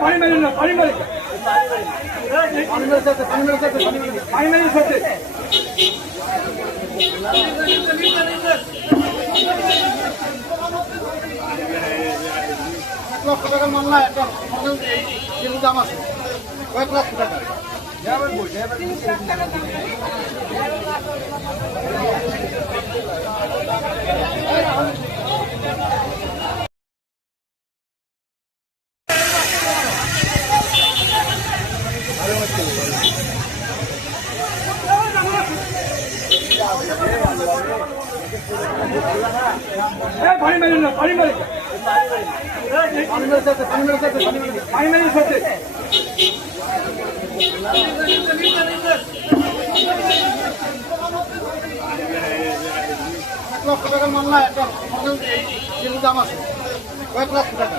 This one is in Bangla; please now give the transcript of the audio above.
পানি মেরে না, পানি মেরে পানি মেরে সাথে লক্ষ টাকার মামলা একটা দাম আছে কয়েক লাখ টাকা পানি মেরে না, পানি মেরে পানি মেরে সাথে লক্ষ টাকার মামলা একটা দাম আছে কয়েক লাখ টাকা